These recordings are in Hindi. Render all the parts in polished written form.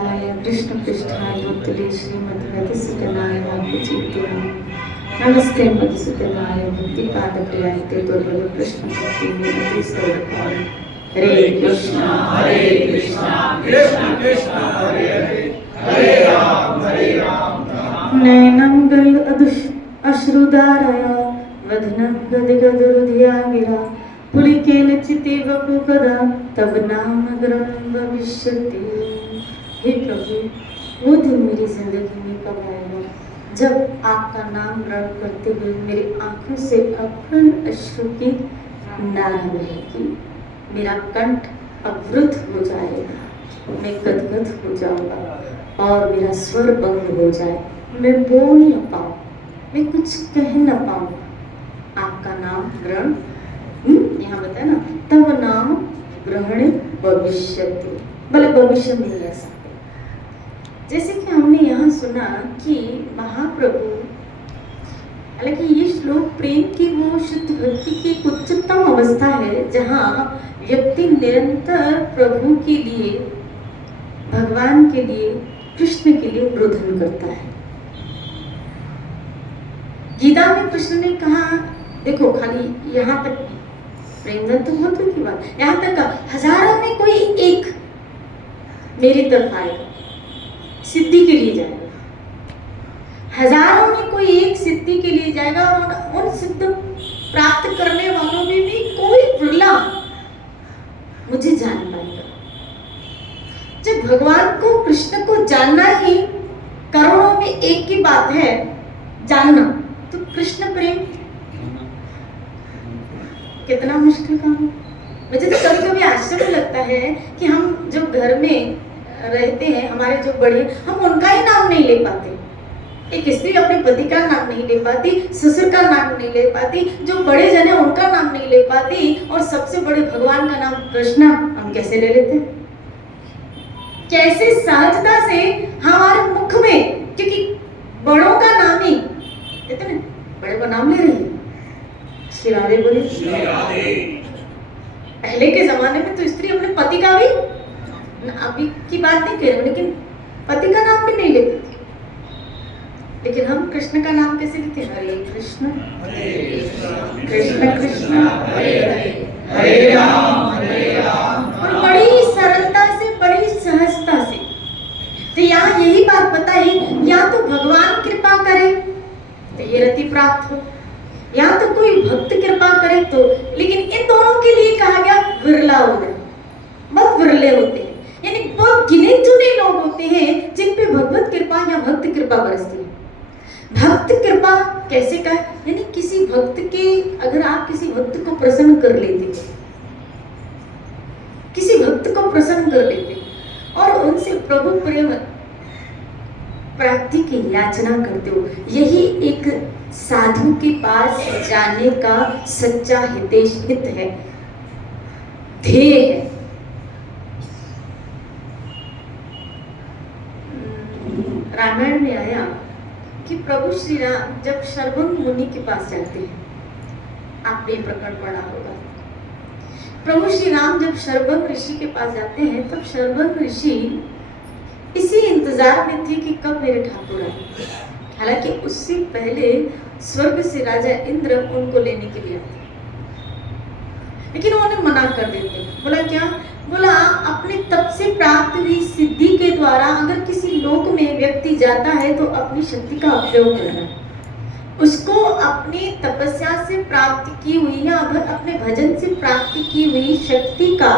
गोविंदाय कृष्ण पृष्ठाय भूतले श्रीमद्भक्तिसिद्धनाय नामचिंतयामि। नमस्ते मधुसूदनाय भक्तिपादप्रियाय ते दुर्लभ कृष्ण भक्ति विनति स्वरूपाय। हरे कृष्णा कृष्ण कृष्ण हरे हरे, हरे राम नैनं गल अश्रुधारया वदनं गदगदरुधिया गिरा पुलिकेन चिते वपुपदा तब नाम ग्रहण भविष्यति। हे प्रभु, वो दिन मेरी जिंदगी में कब आएगा जब आपका नाम ग्रहण करते हुए मेरी आंखों से अपूर्ण अश्रु की नारा बहेगी, मेरा कंठ अवरुद्ध हो जाएगा, मैं गदगद हो जाऊंगा और मेरा स्वर बंद हो जाए, मैं बोल न पाऊँ, मैं कुछ कह न पाऊँ। आपका नाम ग्रहण यहाँ बताया ना, तब नाम ग्रहण भविष्यति, भले भविष्य में ऐसा। जैसे कि हमने यहाँ सुना कि महाप्रभु, हालांकि ये श्लोक प्रेम की वो शुद्ध भक्ति की उच्चतम अवस्था है जहाँ व्यक्ति निरंतर प्रभु के लिए, भगवान के लिए, कृष्ण के लिए रोदन करता है। गीता में कृष्ण ने कहा, देखो खाली यहाँ तक प्रेम तो बहुत की बात, यहाँ तक हजारों में कोई एक मेरी तरफ आएगा, सिद्धि के लिए जाएगा, हजारों में कोई एक सिद्धि के लिए जाएगा और उन सिद्ध प्राप्त करने वालों में भी कोई विरला मुझे जान पाएगा। जब भगवान को, कृष्ण को जानना ही करोड़ों में एक की बात है जानना, तो कृष्ण प्रेम कितना मुश्किल काम है। मुझे तो कभी कभी आश्चर्य लगता है कि हम जब घर में रहते हैं, हमारे जो बड़े, हम उनका ही नाम नहीं ले पाते। एक स्त्री अपने पति का नाम नहीं ले पाती, ससुर का नाम नहीं ले पाती, जो बड़े जन है उनका नाम नहीं ले पाती, और सबसे बड़े भगवान का नाम कृष्ण हम कैसे ले लेते हैं? कैसे सहजता से हमारे मुख में, क्योंकि बड़ों का नाम ही कहते ना, बड़े का नाम ले रही है। श्री राधे बोले। पहले के जमाने में तो स्त्री अपने पति का भी, अभी की बात नहीं कह रही, लेकिन पति का नाम भी नहीं लेती थी। लेकिन हम कृष्ण का नाम कैसे लेते हैं? हरे कृष्ण कृष्ण कृष्ण हरे हरे, हरे राम और बड़ी सरलता से, बड़ी सहजता से। तो यहाँ यही बात बताई, या तो भगवान कृपा करे तो ये रति प्राप्त हो, या तो कोई भक्त कृपा करे तो, लेकिन इन दोनों के लिए कहा गया विरला हो गए, बहुत विरले होते हैं, यानी बहुत गिने चुने लोग होते हैं जिन पे भगवत कृपा या भक्त कृपा बरसती है। भक्त कृपा कैसे का, यानी किसी भक्त के, अगर आप किसी भक्त को प्रसन्न कर लेते, किसी भक्त को प्रसन्न कर लेते और उनसे प्रभु प्रेम प्राप्ति की याचना करते हो, यही एक साधु के पास जाने का सच्चा हित है, ध्येय है। रामायण में आया कि प्रभु श्री राम जब शर्वंग मुनि के पास जाते हैं, आपने प्रकरण पढ़ा होगा, प्रभु श्री राम जब शर्वंग ऋषि के पास जाते हैं, तब शर्वंग ऋषि इसी इंतजार में थे कि कब मेरे ठाकुर आए। हालांकि उससे पहले स्वर्ग से राजा इंद्र उनको लेने के लिए आते, लेकिन उन्होंने मना कर देते। बोला क्या? बोला अपने तप से प्राप्त हुई सिद्धि के द्वारा अगर किसी लोक में व्यक्ति जाता है तो अपनी शक्ति का उपयोग करना, उसको अपनी तपस्या से प्राप्त की हुई या अपने भजन से प्राप्त की हुई शक्ति का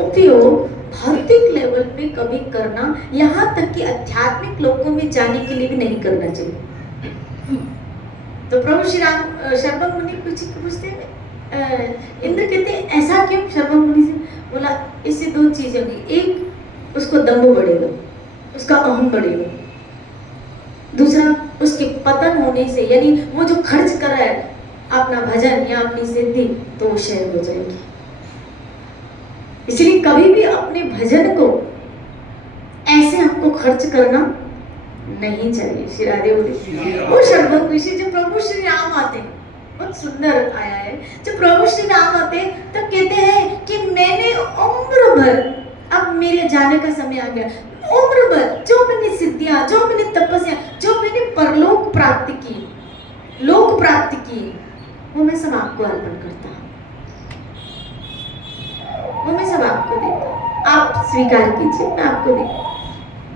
उपयोग भौतिक लेवल पे कभी करना, यहाँ तक कि आध्यात्मिक लोकों में जाने के लिए भी नहीं करना चाहिए। तो प्रभु श्री राम शर्वंग मुनि पूछते हैं, इंद्र कहते हैं ऐसा क्यों? शर्वंग मुनि से बोला इससे दो चीजें होगी, एक उसको दम्भ बढ़ेगा, उसका अहम बढ़ेगा, दूसरा उसके पतन होने से, यानी वो जो खर्च कर रहा है अपना भजन या अपनी सिद्धि, तो वो क्षय हो जाएगी। इसलिए कभी भी अपने भजन को ऐसे आपको खर्च करना नहीं चाहिए। श्री राधे बोले। वो शर्वंग ऋषि जब प्रभु श्री राम आते हैं, बहुत सुंदर आया है, जब प्रभु श्री राम आते हैं तब कहते हैं कि मैंने उम्र भर, अब मेरे जाने का समय आ गया, उम्र भर जो मैंने सिद्धियां, जो मैंने तपस्या, जो मैंने परलोक प्राप्त की, लोक प्राप्त की, वो मैं सब आपको अर्पण करता हूँ, वो मैं सब आपको देता हूँ, आप स्वीकार कीजिए, मैं आपको देता।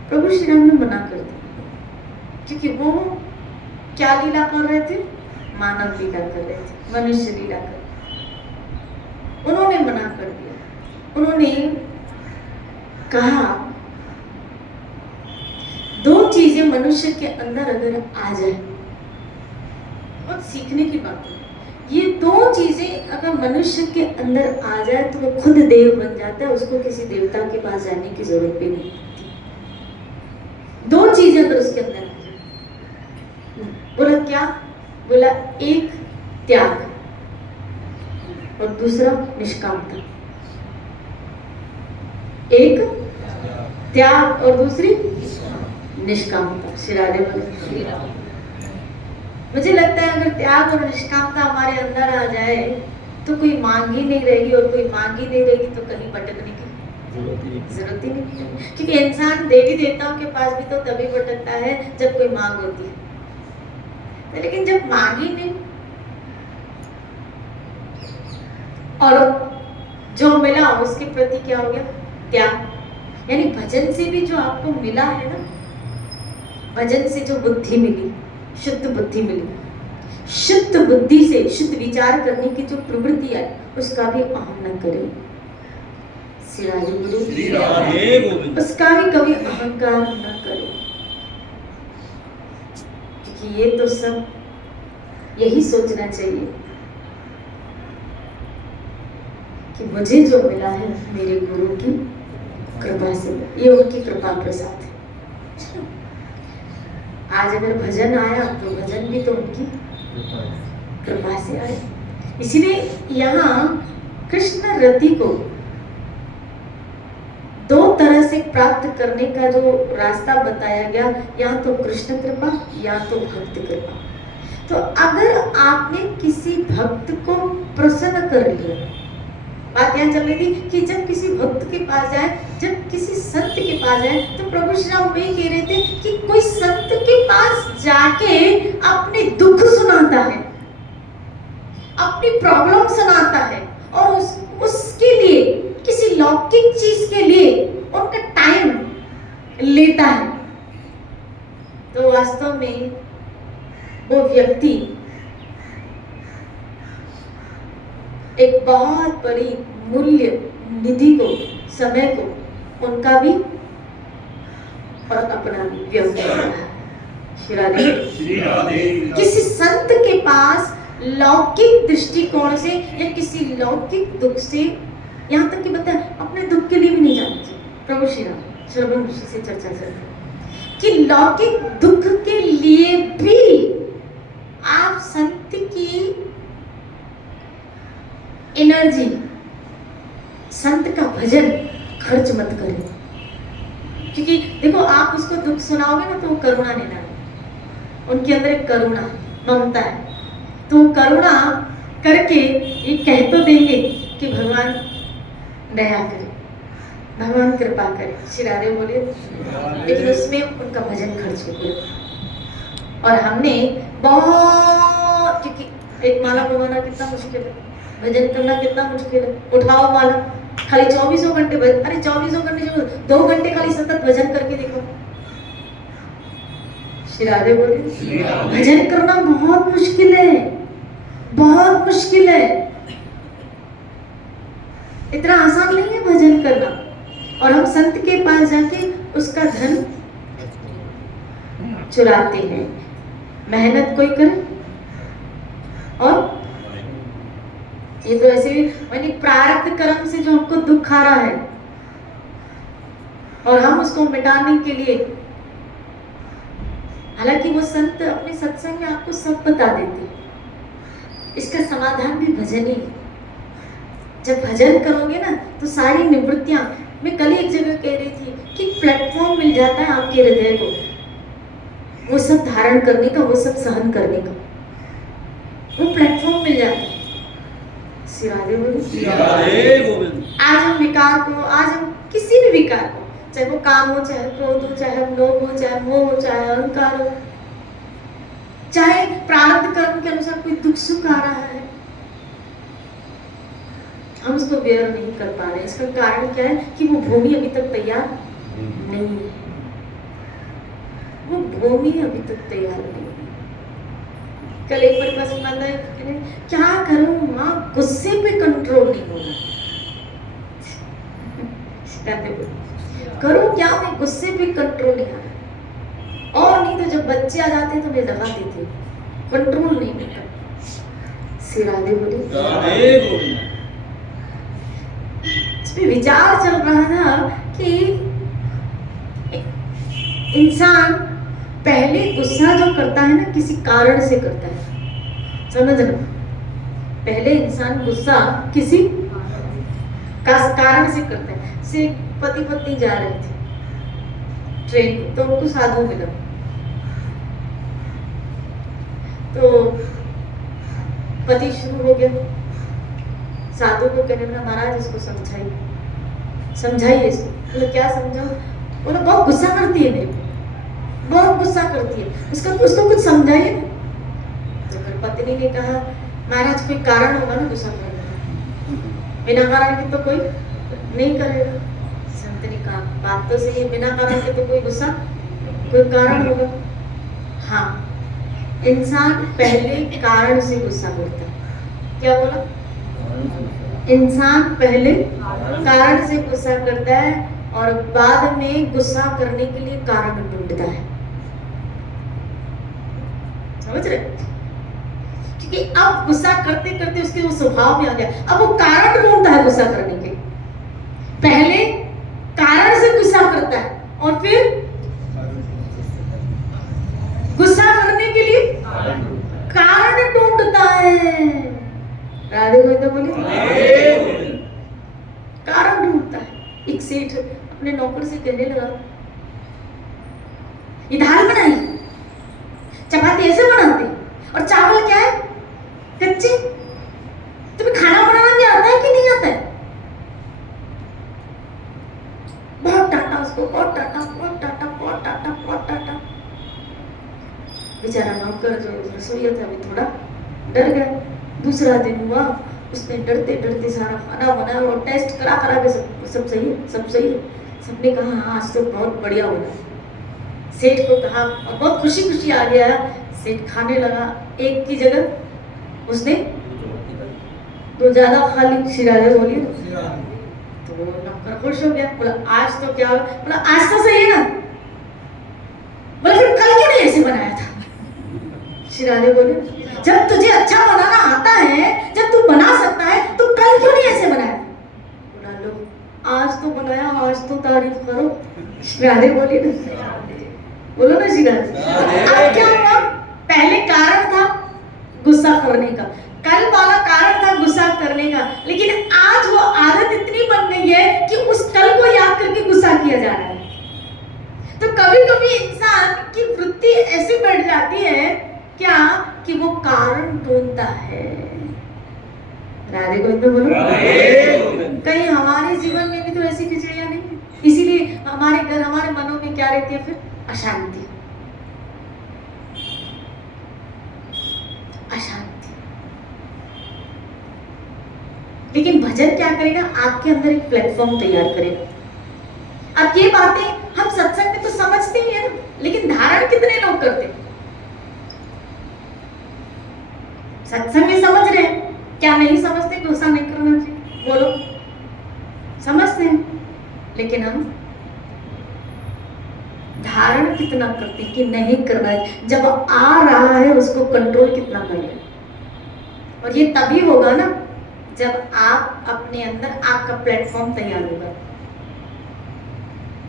प्रभु श्री राम ने मना कर दिया, क्योंकि वो क्या लीला कर रहे थे? मानव लीला कर रहे थे, मनुष्य लीला कर। उन्होंने मना कर दिया। उन्होंने कहा दो चीजें मनुष्य के अंदर अगर आ जाए, बहुत सीखने की बात है, ये दो चीजें अगर मनुष्य के अंदर आ जाए तो वो खुद देव बन जाता है, उसको किसी देवता के पास जाने की जरूरत भी नहीं होती। दो चीजें अगर उसके अंदर आ जाए, बोला क्या? बोला एक त्याग और दूसरा निष्कामता। एक त्याग और दूसरी निष्कामता। श्री राधे बोले। मुझे लगता है अगर त्याग और निष्कामता हमारे अंदर आ जाए तो कोई मांग ही नहीं रहेगी, और कोई मांग ही नहीं रहेगी तो कहीं भटकने की जरूरत ही नहीं। क्योंकि इंसान देवी देवताओं के पास भी तो तभी भटकता है जब कोई मांग होती है, लेकिन जब मांग ही नहीं और जो मिला उसके प्रति क्या हो गया? त्याग। यानी भजन से भी जो आपको मिला है ना, भजन से जो बुद्धि मिली, शुद्ध बुद्धि मिली, शुद्ध बुद्धि से शुद्ध विचार करने की जो प्रवृत्ति है उसका भी अहम न करें। उसका भी कभी अहंकार न करें, क्योंकि ये तो सब यही सोचना चाहिए कि मुझे जो मिला है मेरे गुरु की कृपा से, ये उनकी कृपा प्रसाद है। आज अगर भजन आया तो भजन भी तो उनकी कृपा से आया। इसीलिए यहाँ कृष्ण रति को दो तरह से प्राप्त करने का जो रास्ता बताया गया, या तो कृष्ण कृपा या तो भक्त कृपा। तो अगर आपने किसी भक्त को प्रसन्न कर लिया, बात यहाँ चल रही थी कि जब किसी भक्त के पास जाए, जब किसी संत के पास जाए, तो प्रभु श्री राम वही कह रहे थे कि कोई संत के पास जाके अपने दुख सुनाता है, अपनी प्रॉब्लम सुनाता है, और उसके लिए किसी लौकिक चीज के लिए उनका टाइम लेता है, तो वास्तव में वो व्यक्ति एक बहुत बड़ी मूल्य निधि को, समय को, उनका भी और अपना भी व्यर्थ कर रहा है। श्री राधे। किसी संत के पास लौकिक दृष्टिकोण से या किसी लौकिक दुख से, यहाँ तक कि बता अपने दुख के लिए भी नहीं जानते। प्रभु श्री राम श्रवण ऋषि से चर्चा करते कि लौकिक दुख के लिए भी आप संत की एनर्जी, संत का भजन खर्च मत करें, क्योंकि देखो आप उसको दुख सुनाओगे ना तो वो करुणा लेना है, उनके अंदर एक करुणा, ममता है, तो करुणा करके ये कह तो देंगे कि भगवान दया करे, भगवान कृपा करे। श्री राधे बोले, लेकिन उसमें उनका भजन खर्च हो गया। और हमने बहुत, क्योंकि एक माला पवाना कितना मुश्किल है, भजन करना कितना मुश्किल है। उठाओ माला, खाली 24 घंटे भजन, अरे 24 घंटे जो 2 घंटे खाली सतत भजन करके देखो। श्री राधे बोले, भजन करना बहुत मुश्किल है, बहुत मुश्किल है, इतना आसान नहीं है भजन करना। और हम संत के पास जाके उसका धन चुराते हैं। मेहनत कोई करे, और ये तो ऐसे भी यानी प्रारब्ध कर्म से जो हमको दुख आ रहा है, और हम उसको मिटाने के लिए, हालांकि वो संत अपने सत्संग में आपको सब बता देते हैं, इसका समाधान भी भजन ही है। जब भजन करोगे ना तो सारी निवृत्तियां, मैं कल एक जगह कह रही थी कि प्लेटफॉर्म मिल जाता है आपके हृदय को, वो सब धारण करने का, वो सब सहन करने का, वो प्लेटफॉर्म मिल जाता है। श्री राधे बोले। आज हम विकार को, आज हम किसी भी विकार को, चाहे वो काम हो, चाहे क्रोध हो, चाहे लोभ हो, चाहे मोह हो, चाहे अहंकार हो, चाहे प्रारब्ध कर्म के अनुसार कोई दुख सुख आ रहा है, हम उसको बेयर नहीं कर पा रहे। इसका कारण क्या है कि वो भूमि अभी तक तैयार नहीं है। वो भूमि अभी तक तैयार नहीं है। कल एक बार पास माता है, क्या करूं माँ, गुस्से पे कंट्रोल नहीं हो रहा। करूं क्या, मैं गुस्से पे कंट्रोल नहीं आ रहा। और नहीं तो जब बच्चे आ जाते तो मैं लगा देती हूँ, कंट्रोल नहीं होता। सिरादे बोले इस पे विचार चल रहा था कि इंसान पहले गुस्सा जो करता है ना, किसी कारण से करता है, समझ लो। पहले इंसान गुस्सा किसी कारण से करता है। से पति पत्नी जा रहे थे ट्रेन में, तो उनको साधु मिला, तो पति शुरू हो गया साधु को कहने लगा, महाराज इसको समझाइए इसको। बोले क्या समझाओ? बोला बहुत गुस्सा करती है मेरे को, बहुत गुस्सा करती है, उसको कुछ समझाइए। तो फिर पत्नी ने कहा, महाराज कोई कारण होगा ना गुस्सा करने का, बिना कारण के तो कोई नहीं करेगा। संत ने कहा बात तो सही है, बिना कारण के तो कोई गुस्सा, कोई कारण होगा। हाँ, इंसान पहले कारण से गुस्सा करता है। क्या बोला? इंसान पहले कारण से गुस्सा करता है और बाद में गुस्सा करने के लिए कारण ढूंढता है। समझ रहे? क्योंकि अब गुस्सा करते करते उसके वो स्वभाव में आ गया, अब वो कारण ढूंढता है गुस्सा करने के। पहले कारण से गुस्सा करता है और फिर गुस्सा करने के लिए कारण ढूंढता है। राधे गोविंद बोले कारण ढूंढता है। एक सेठ अपने नौकर से कहने लगा, ये दाल बनाई, चपाती ऐसे बनाते और चावल क्या है कच्चे, तुम्हें खाना बनाना भी आता है कि नहीं आता है? बहुत डांटा उसको, बहुत डांटा। बेचारा नौकर जो रसोइया था, अभी थोड़ा डर गया। दूसरा दिन हुआ, उसने डरते डरते सारा खाना बनाया और टेस्ट करा के सब सही है। सबने कहा हाँ आज तो बहुत बढ़िया बना। सेठ को कहा और बहुत खुशी आ गया। सेठ खाने लगा, एक की जगह उसने दो ज्यादा खा ली। शिराजे बोली तो नौकर खुश हो गया, बोला आज तो क्या, बोला आज तो सही है ना। बोला फिर कल क्यों नहीं ऐसे बनाया था? शिराजे बोले जब तुझे अच्छा बनाना आता है, जब तू बना सकता है, तो कल क्यों नहीं ऐसे बनाया? बोला लो आज तो बनाया, आज तो तारीफ करो। शिराजे बोली ना, बोलो ना शिराजे। अब क्या हुआ? पहले कारण था गुस्सा करने का, कल वाला कारण था गुस्सा करने का, लेकिन आज वो आदत इतनी बन गई है कि उस कल को याद करके गुस्सा किया जा रहा है। तो कभी कभी इंसान की वृत्ति ऐसे बढ़ जाती है क्या कि वो कारण ढूंढता है। राधे गोविंद बोलो। कहीं हमारे जीवन में भी तो ऐसी खिचड़ियां नहीं है, इसीलिए हमारे घर, हमारे मनों में क्या रहती है फिर? अशांति। लेकिन भजन क्या करेगा? आपके अंदर एक प्लेटफॉर्म तैयार करेगा। अब ये बातें हम सत्संग में तो समझते ही है ना, लेकिन धारण कितने लोग करते हैं? सत्संग में समझ रहे हैं, क्या नहीं समझते? गुस्सा नहीं करना चाहिए, बोलो। समझते हैं, लेकिन हम धारण कितना करते कि नहीं करना है? जब आ रहा है उसको कंट्रोल कितना करें? और ये तभी होगा ना जब आप अपने अंदर आपका प्लेटफॉर्म तैयार होगा।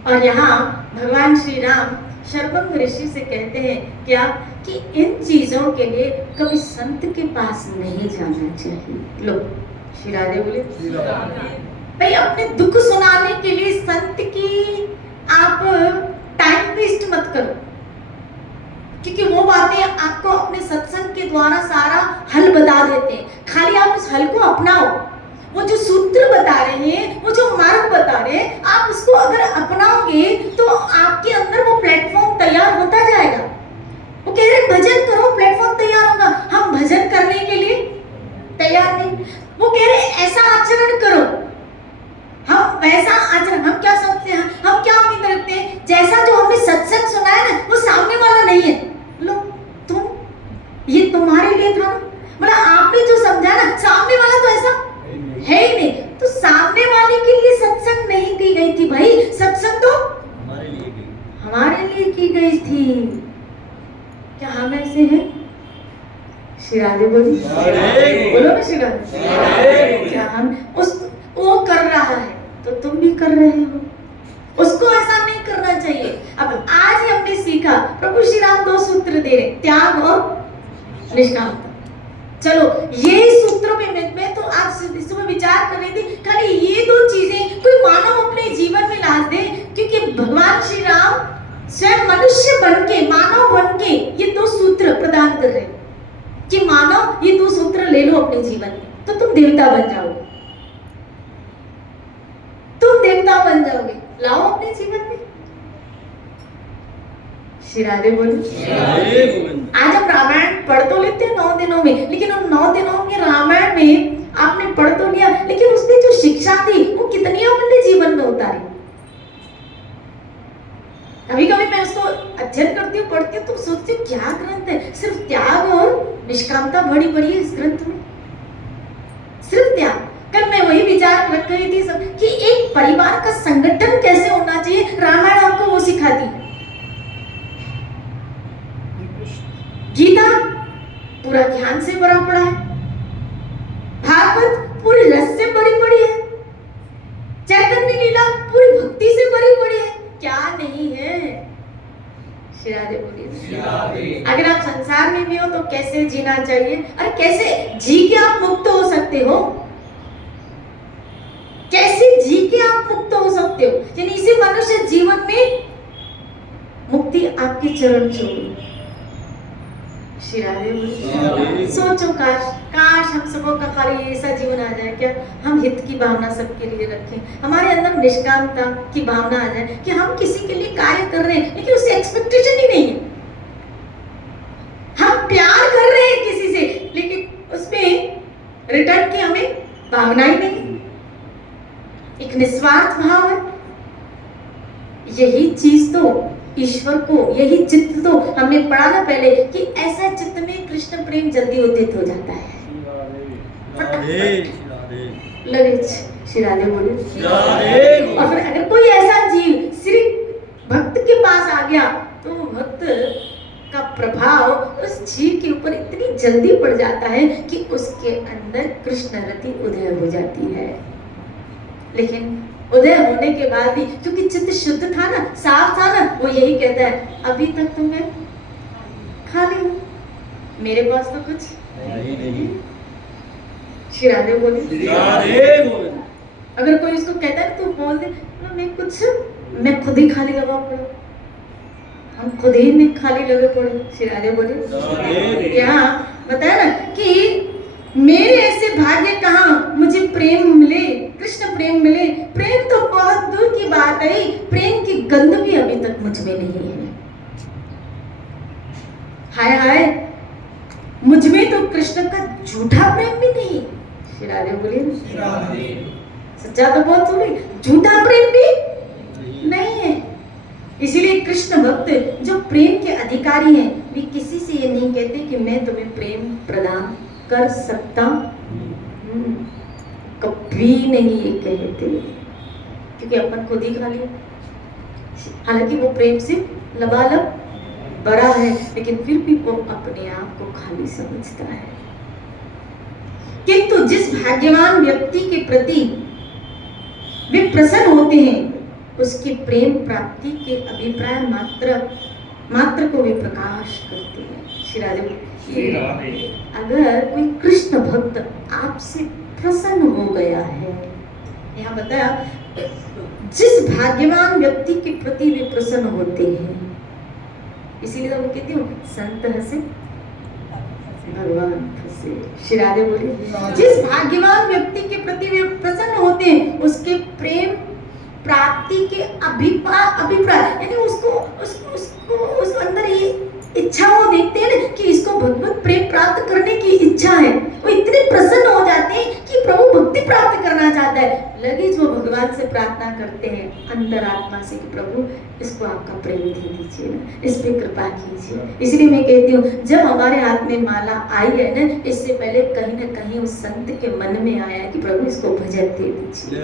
और यहाँ भगवान श्री राम शर्वंग ऋषि से कहते हैं क्या कि इन चीजों के लिए कभी संत के पास नहीं जाना चाहिए। लो श्री राधे बोले भाई, अपने दुख सुनाने के लिए संत की आप टाइम वेस्ट मत करो, क्योंकि वो बातें आपको अपने सत्संग के द्वारा सारा हल बता देते हैं। खाली आप उस हल को अपनाओ, वो जो सूत्र बता रहे हैं, वो जो मार्ग बता रहे हैं, आप उसको अगर अपनाओगे तो आपके अंदर वो प्लेटफॉर्म तैयार होता जाएगा। वो कह रहे भजन करो, प्लेटफॉर्म तैयार होगा। हम भजन करने के लिए तैयार नहीं। वो कह रहे ऐसा आचरण करो, हम वैसा आचरण। हम क्या सोचते हैं, हम क्या उम्मीद रखते हैं, जैसा जो हमने सत्संग सुना है ना, वो सामने वाला नहीं है। लो तुम, ये तुम्हारे लिए था, मतलब आपने जो समझा ना, सामने वाला तो ऐसा है ही नहीं। तो सामने वाले के लिए सत्संग नहीं की गई थी भाई, सत्संग तो हमारे लिए की गई थी। क्या हम ऐसे हैं? श्री राधे बोलो, बोलो ना श्री राधे। क्या हम उस, वो कर रहा है तो तुम भी कर रहे हो, उसको ऐसा नहीं करना चाहिए। अब आज ही हमने सीखा, प्रभु श्री राम 2 सूत्र दे रहे, त्याग और निष्कामता। चलो ये सूत्रों में मैं तो आज सुबह विचार कर रही थी, खाली ये 2 चीजें कोई मानव अपने जीवन में ला दे, क्योंकि भगवान श्री राम स्वयं मनुष्य बन के, मानव बन के ये 2 सूत्र प्रदान कर रहे हैं कि मानव ये 2 सूत्र ले लो अपने जीवन में, तो तुम देवता बन जाओगे, तुम देवता बन जाओगे। लाओ अपने जीवन में। श्री राधे बोलो। आज हम रामायण पढ़ तो लेते हैं 9 दिनों में, लेकिन उन 9 दिनों के रामायण में आपने पढ़ तो लिया, लेकिन उसने जो शिक्षा थी वो कितनी अपने जीवन में उतारी। कभी कभी मैं उसको अध्ययन करती हूँ, पढ़ती हूँ, तो सोचती हूँ क्या ग्रंथ है, सिर्फ त्याग और निष्कामता भरी पड़ी है इस ग्रंथ में, सिर्फ त्याग। कल मैं वही विचार रख रही थी सब कि एक परिवार का संगठन कैसे होना चाहिए, रामायण आपको वो सिखाती है। गीता पूरा ज्ञान से भरा पड़ा है, भागवत पूरी रस से भरी पड़ी है, चैतन्य लीला पूरी भक्ति से भरी पड़ी है। क्या नहीं है? श्री राधे बोलिए। अगर आप संसार में भी हो तो कैसे जीना चाहिए, अरे कैसे जी के आप मुक्त हो सकते हो, कैसे जी के आप मुक्त हो सकते हो, यानी इसी मनुष्य जीवन में मुक्ति आपके चरण छूगी। श्री राधे बोलिए। सोचो काश हम सबों का खाली ऐसा जीवन आ जाए, क्या हम हित की भावना सबके लिए रखें, हमारे अंदर निष्कामता की भावना आ जाए कि हम किसी के लिए कार्य कर रहे हैं लेकिन उससे एक्सपेक्टेशन ही नहीं है, हम प्यार कर रहे हैं किसी से लेकिन उसमें रिटर्न की हमें भावना ही नहीं, एक निस्वार्थ भाव है। यही चीज तो ईश्वर को, यही चित्त तो हमने पढ़ा ना पहले कि ऐसा चित्त में कृष्ण प्रेम जल्दी उदित हो जाता है। लगे श्री राधे बोले। और फिर अगर कोई ऐसा जीव सिर्फ भक्त के पास आ गया तो भक्त का प्रभाव उस जीव के ऊपर इतनी जल्दी पड़ जाता है कि उसके अंदर कृष्ण रति उदय हो जाती है। लेकिन उदय होने के बाद भी क्योंकि चित्त शुद्ध था ना, साफ था ना, वो यही कहता है अभी तक तो मैं खाली हूँ, मेरे पास तो कुछ नहीं। श्री राधे बोले। अगर कोई उसको कहता है तो बोल दे ना, मैं खुद ही खाली लगा पड़ा, हम खुद ही में खाली लगे पड़े। श्री राधे बोले। यहाँ बताया ना कि मेरे ऐसे भाग्य कहाँ मुझे प्रेम मिले, कृष्ण प्रेम मिले। प्रेम तो बहुत दूर की बात है, प्रेम की गंध भी अभी तक मुझ में नहीं है। हाय हाय, मुझ में तो कृष्ण का झूठा प्रेम भी नहीं। श्री राधे बोलिए। सच्चा तो बहुत थोड़ी, झूठा प्रेम भी नहीं है। इसीलिए कृष्ण भक्त जो प्रेम के अधिकारी हैं, वे किसी से ये नहीं कहते कि मैं तुम्हें प्रेम प्रदान कर सकता, कभी नहीं ये कहते, क्योंकि अपन खुद ही खाली। हालांकि वो प्रेम से लबालब बड़ा है, लेकिन फिर भी वो अपने आप को खाली समझता है। किंतु जिस भाग्यवान व्यक्ति के प्रति वे प्रसन्न होते हैं, उसकी प्रेम प्राप्ति के अभिप्राय मात्र को वे प्रकाश करते हैं। श्री राधे। अगर कोई कृष्ण भक्त आपसे प्रसन्न हो गया है, यहाँ बताया जिस भाग्यवान व्यक्ति के प्रति वे प्रसन्न होते हैं, इसीलिए तो मैं कहती हूँ संत हंसे भगवान फंसे। श्री राधे बोले, जिस भाग्यवान व्यक्ति के प्रति वे प्रसन्न होते हैं उसके प्रेम प्राप्ति के अभिप्राय यानी उसको उसको उसको उस अंदर ये इच्छा वो देखते हैं ना कि इसको भगवत प्रेम प्राप्त करने की इच्छा है, वो इतने प्रसन्न हो जाते हैं कि प्रभु भक्ति प्राप्त करना चाहता है। लगे जो भगवान से प्रार्थना करते हैं अंतरात्मा से कि प्रभु इसको आपका प्रेम दे दीजिए ना, इस पे कृपा कीजिए। इसलिए मैं कहती हूँ जब हमारे हाथ में माला आई है ना, इससे पहले कहीं ना कहीं उस संत के मन में आया कि प्रभु इसको भजन दे दीजिए।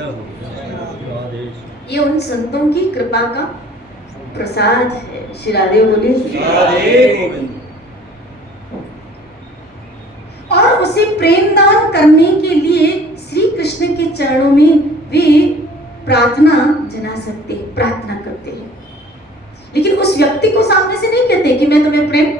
ये उन संतों की कृपा का प्रसाद है। श्री राधे बोले, और उसे प्रेम दान करने के लिए श्री कृष्ण के चरणों में वे प्रार्थना जना सकते हैं, प्रार्थना करते हैं, लेकिन उस व्यक्ति को सामने से नहीं कहते कि मैं तुम्हें प्रेम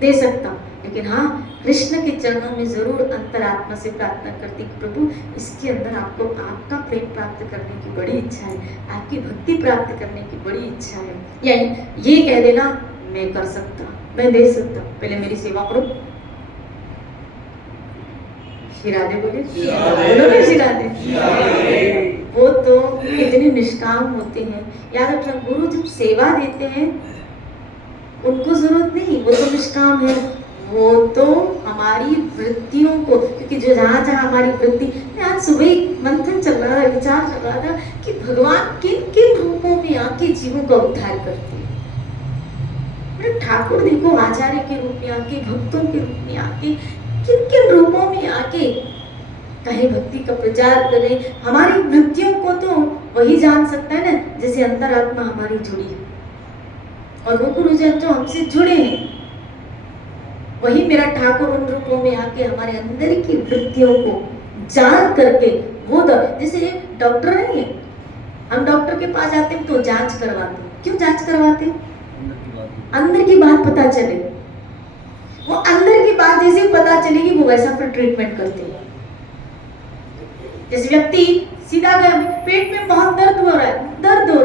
दे सकता हूं, लेकिन हाँ कृष्ण के चरणों में जरूर अंतरात्मा से प्रार्थना करती कि प्रभु इसके अंदर आपको आपका प्रेम प्राप्त करने की बड़ी इच्छा है, आपकी भक्ति प्राप्त करने की बड़ी इच्छा है। या ये कह देना मैं कर सकता, मैं दे सकता, पहले मेरी सेवा करो। श्री राधे बोले, बोलो ना श्री राधे। वो तो इतने निष्काम होते हैं। याद रखना, गुरु जब सेवा देते हैं उनको जरूरत नहीं, वो तो निष्काम है, वो तो हमारी वृत्तियों को, क्योंकि जो जहाँ जहाँ हमारी वृत्ति, आज सुबह मंथन चल रहा था, विचार चल रहा था कि भगवान किन किन रूपों में आके जीवों का उद्धार करते हैं। ठाकुर देखो आचार्य के रूप में आके, भक्तों के रूप में आके, किन किन रूपों में आके कहीं भक्ति का प्रचार करें। हमारी वृत्तियों को तो वही जान सकता है ना, जैसे अंतरात्मा हमारी जुड़ी है, और वो गुरुजन जो हमसे जुड़े हैं, वही मेरा ठाकुर उन रूपों में आके हमारे अंदर की वृत्तियों को जान करके वो जैसे डॉक्टर नहीं है, हम डॉक्टर के पास जाते हैं तो जांच करवाते हैं। क्यों जांच करवाते हैं? अंदर की बात पता चले। वो अंदर की बात जैसे पता चलेगी वो वैसा फिर ट्रीटमेंट करते हैं। जैसे व्यक्ति सीधा गया, पेट में बहुत दर्द हो रहा है, दर्द हो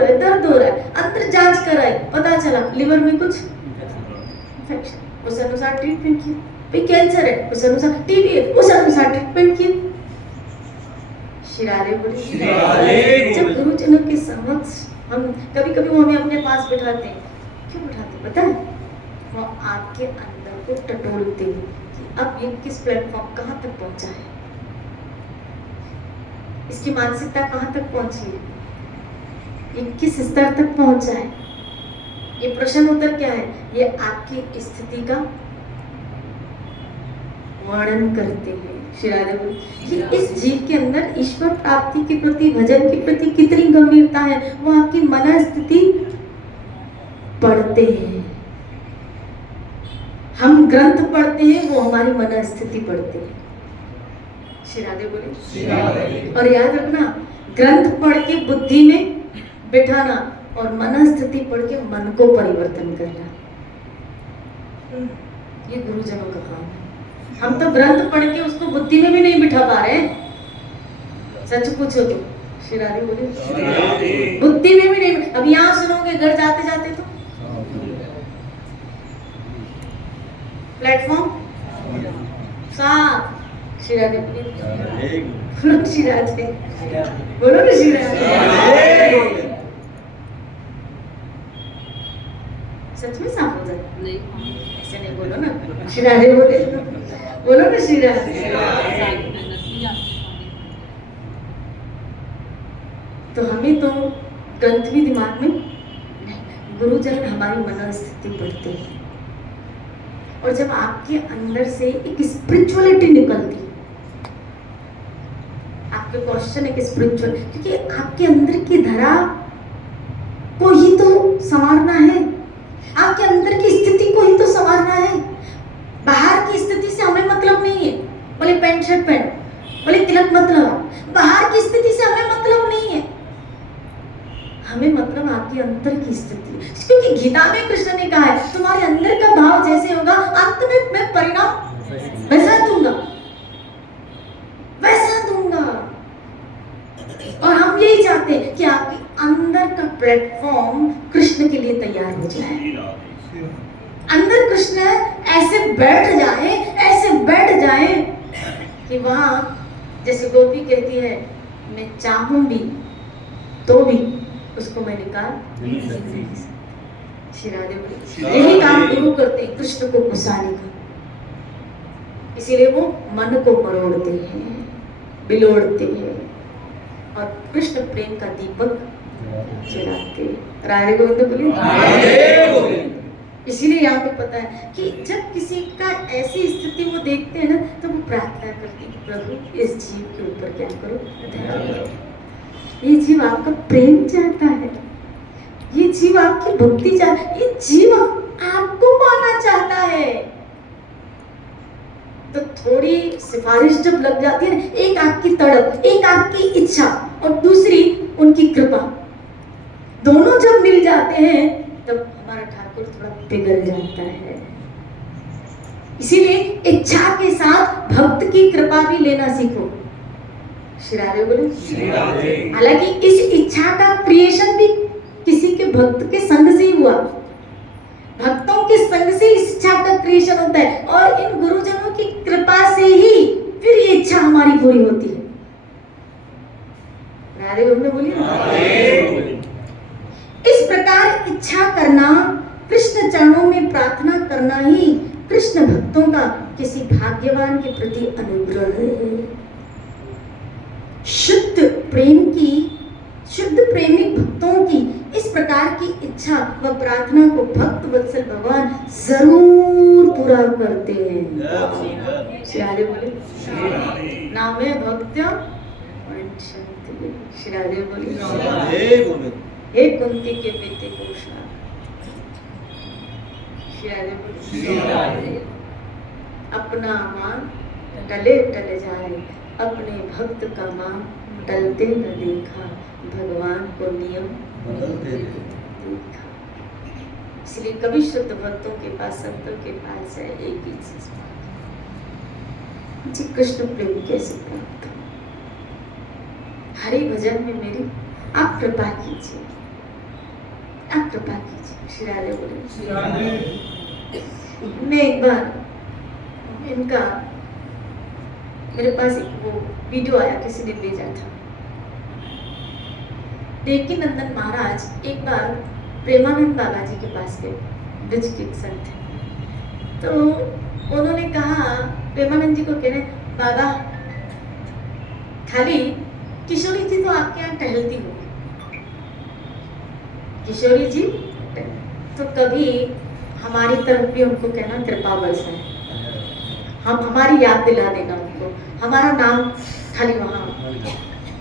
रहा है, अंदर जांच कराई, पता चला लिवर में कुछ इन्फेक्शन, उस अनुसार ट्रीटमेंट किया। भाई कैंसर है, उस अनुसार, टीबी है, उस अनुसार ट्रीटमेंट किया। शिरारे बोले, जब गुरुजनों के समक्ष हम कभी कभी वो हमें अपने पास बिठाते हैं, क्यों बिठाते पता है? वो आपके अंदर को टटोलते हैं कि अब ये किस प्लेटफॉर्म कहाँ तक पहुंचा है, इसकी मानसिकता कहाँ तक पहुंची है, ये किस स्तर तक पहुंचा है, ये प्रश्न उत्तर क्या है, ये आपकी स्थिति का वर्णन करते हैं। कि इस जीव के अंदर ईश्वर प्राप्ति के प्रति, भजन के प्रति कितनी गंभीरता है, वो आपकी मन स्थिति पढ़ते हैं। हम ग्रंथ पढ़ते हैं, वो हमारी मन स्थिति पढ़ते हैं। श्री राधे बोले। और याद रखना, ग्रंथ पढ़ के बुद्धि में बिठाना और मन स्थिति पढ़ के मन को परिवर्तन करना, ये गुरुजनों का काम है। हम तो ग्रंथ पढ़ के उसको बुद्धि में भी नहीं बिठा पा रहे, सच पूछो तो। श्री राधे बोले, बुद्धि में भी नहीं। अब यहाँ सुनोगे घर जाते जाते तो प्लेटफॉर्म साफ। श्री राधे बोले, श्री राधे बोलो ना, श्री राधे। सच में साफ हो जाए, ऐसे नहीं बोलो ना, श्री राधे बोले, बोलो ना श्री राधे। तो हमें तो ग्रंथ भी दिमाग में, गुरुजन हमारी मन स्थिति पढ़ते हैं। और जब आपके अंदर से एक स्पिरिचुअलिटी निकलती, आपके क्वेश्चन एक स्पिरिचुअल, क्योंकि आपके अंदर की धरा को ही तो संवारना है, आपके अंदर की स्थिति को ही तो संवारना है। बाहर की स्थिति से हमें मतलब नहीं है, बोले पैंट शर्ट पहन, बोले तिलक मतलब, बाहर की स्थिति से हमें मतलब नहीं है, हमें मतलब आपकी अंदर की स्थिति। क्योंकि गीता में कृष्ण ने कहा है, तुम्हारे अंदर का भाव जैसे होगा अंत में मैं परिणाम वैसा दूंगा, वैसा दूंगा। और हम यही चाहते हैं कि आपके अंदर का प्लेटफॉर्म कृष्ण के लिए तैयार हो जाए, अंदर कृष्ण ऐसे बैठ जाए कि वहां जैसे गोपी कहती है, मैं चाहूंगी तो भी उसको मैं निकाल नहीं सकती। श्री राधे बोले, यही काम गुरु करते हैं कृष्ण को घुसाने का। इसीलिए वो मन को मरोड़ते हैं, बिलोड़ते हैं और कृष्ण प्रेम का दीपक जलाते। राधे गोविंद बोले। इसीलिए यहाँ पे पता है कि जब किसी का ऐसी स्थिति वो देखते हैं ना, तो वो प्रार्थना करते हैं, प्रभु इस जीव के ऊपर क्या करो, ये जीव आपका प्रेम चाहता है, ये जीव आपकी भक्ति चाहता है, ये जीव आपको पाना चाहता है। तो थोड़ी सिफारिश जब लग जाती है ना, एक आपकी तड़प, एक आपकी इच्छा और दूसरी उनकी कृपा, दोनों जब मिल जाते हैं तब हमारा ठाकुर थोड़ा पिघल जाता है। इसीलिए इच्छा के साथ भक्त की कृपा भी लेना सीखो। श्री राधे बोले। हालांकि इस इच्छा का क्रिएशन भी किसी के भक्त के संग से ही हुआ, भक्तों के संग से इस इच्छा का क्रिएशन होता है और इन गुरुजनों की कृपा से ही फिर ये इच्छा हमारी पूरी होती है। राधे गोविंद बोलिए। इस प्रकार इच्छा करना, कृष्ण चरणों में प्रार्थना करना ही कृष्ण भक्तों का किसी भाग्यवान के प्रति अनुग्रह है। शुद्ध प्रेमी भक्तों की इस प्रकार की इच्छा व प्रार्थना को भक्त वत्सल भगवान जरूर पूरा करते हैं। श्री बोले, नामे भक्त्या श्री बोले, हे कुंती के बेटे घोषणा। अपना मान टले जाए, अपने भक्त का मान टलते न देखा, भगवान को नियम बदलते देखा। इसलिए कभी शुद्ध भक्तों के पास, संतों के पास है एक ही चीज, जी कृष्ण प्रेम कैसे प्राप्त हो। हरि भजन में मेरी आप कृपा कीजिए, आप कृपा कीजिए। श्री राधे बोले। मैं एक बार इनका, मेरे पास एक वो वीडियो आया, किसी ने भेजा था। देवकी नंदन महाराज एक बार प्रेमानंद बाबा जी के पास गए, ब्रज कीर्तन थे। तो उन्होंने कहा, प्रेमानंद जी को कह रहे, बाबा खाली किशोरी जी तो आपके यहाँ टहलती होगी, किशोरी जी तो कभी हमारी तरफ भी उनको कहना कृपा बरसाए, हम हमारी याद दिला देना उनको, हमारा नाम खाली वहाँ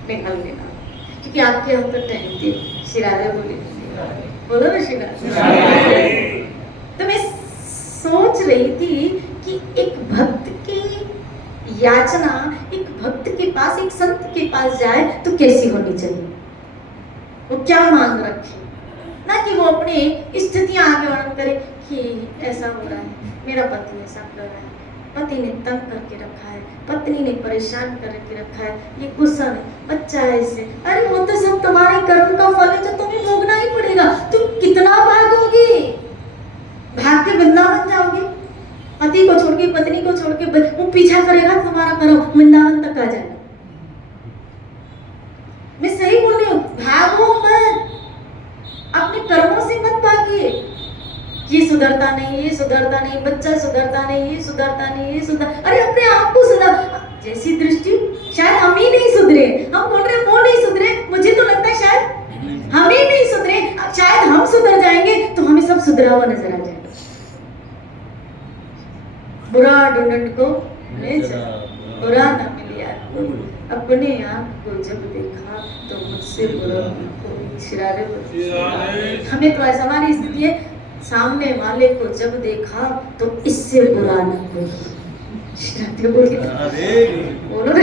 निकाल देना, क्योंकि आपके यहाँ तो टहलती हो। श्री राधे बोलो ना श्री राधे। तो मैं सोच रही थी कि एक भक्त की याचना एक भक्त के पास, एक संत के पास जाए तो कैसी होनी चाहिए, वो क्या मांग रखे, ना कि वो अपनी स्थितियां आगे वर्णन करे कि ऐसा हो रहा है, मेरा पति ऐसा कर रहा है, पति ने तंग करके रखा है, पत्नी ने परेशान करके रखा है, ये गुस्सा है, बच्चा है इसे। अरे वो तो सब तुम्हारे कर्म का फल है जो तुम्हें भोगना ही पड़ेगा। तुम कितना भागोगी, भाग के वृंदावन जाओगे, पति को छोड़ के, पत्नी को छोड़ के, वो पीछा करेगा तुम्हारा कर्म, वृंदावन तक आ जाएगा। मैं सही बोल रही हूँ, भागो मत, अपने कर्मों से मत भागिए। ये सुधरता नहीं, ये सुधरता नहीं, बच्चा सुधरता नहीं, ये सुधरता नहीं, ये सुधर, अरे अपने आप को सुधर। जैसी दृष्टि शायद हम ही नहीं सुधरे, हम बोल रहे वो नहीं सुधरे, मुझे तो लगता है शायद हम ही नहीं सुधरे, शायद हम सुधर जाएंगे तो हमें सब सुधरा हुआ नजर आ जाएगा। बुरा ढूंढने को ले जा, बुरा न मिले आपको, अपने आप को जब देखा तो मुझसे बुरा को शिरारे। हमें तो ऐसा, हमारी स्थिति है, सामने वाले को जब देखा तो इससे बुरा न कोई। बोलो ना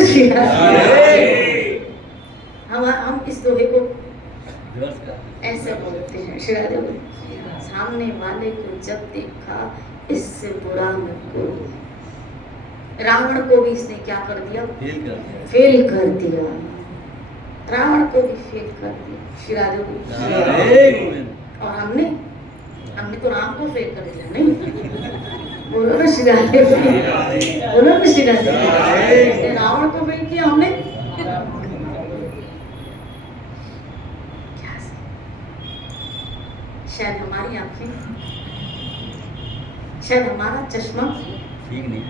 हम इस दोहे को ऐसे बोलते हैं, शिरारे बोलते, सामने वाले को जब देखा इससे बुरा न कोई। रावण को भी इसने क्या कर दिया, फेल कर दिया, रावण को भी फेल कर दिया। शिरारे बोलते, और हमने हमने तो राम को फेर कर दिया नहीं। बोलो ना श्री राधे, बोलो ना श्री राधे। रावण को फेर किया हमने। क्या शायद हमारी आंखें, शायद हमारा चश्मा ठीक नहीं।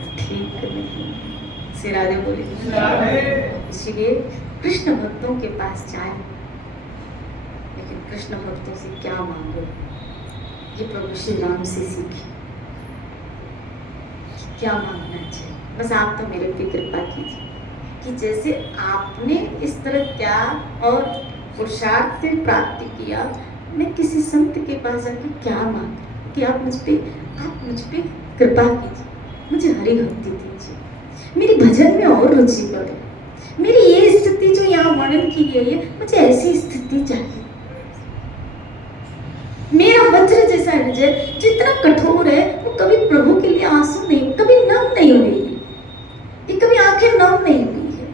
श्री राधे बोले, इसलिए कृष्ण भक्तों के पास जाए, लेकिन कृष्ण भक्तों से क्या मांगो, ये प्रभु श्री राम से सीखी क्या मांगना चाहिए। बस आप तो मेरे पे कृपा कीजिए कि जैसे आपने इस तरह त्याग और पुरुषार्थ से प्राप्ति किया, मैं किसी संत के पास जाकर क्या मांग कि आप मुझ पे कृपा कीजिए, मुझे हरि भक्ति दीजिए, मेरी भजन में और रुचि बढ़े, मेरी ये स्थिति जो यहाँ वर्णन की गई है, मुझे ऐसी स्थिति चाहिए। मेरा वज्र जैसा हृदय जितना कठोर है, वो कभी प्रभु के लिए आंसू नहीं, कभी नम नहीं हुई है, ये कभी आंखें नम नहीं हुई है।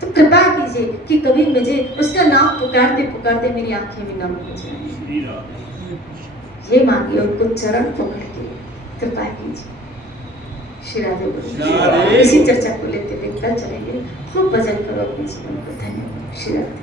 तो कृपा कीजिए कि कभी मुझे उसका नाम पुकारते पुकारते मेरी आंखें भी नम हो जाए। ये मांगिए, उनको चरण पकड़ के कृपा कीजिए। श्री राधे। इसी चर्चा को लेते हुए कल चलेंगे। खूब भजन करो अपने जीवन को। धन्यवाद। श्री राधे।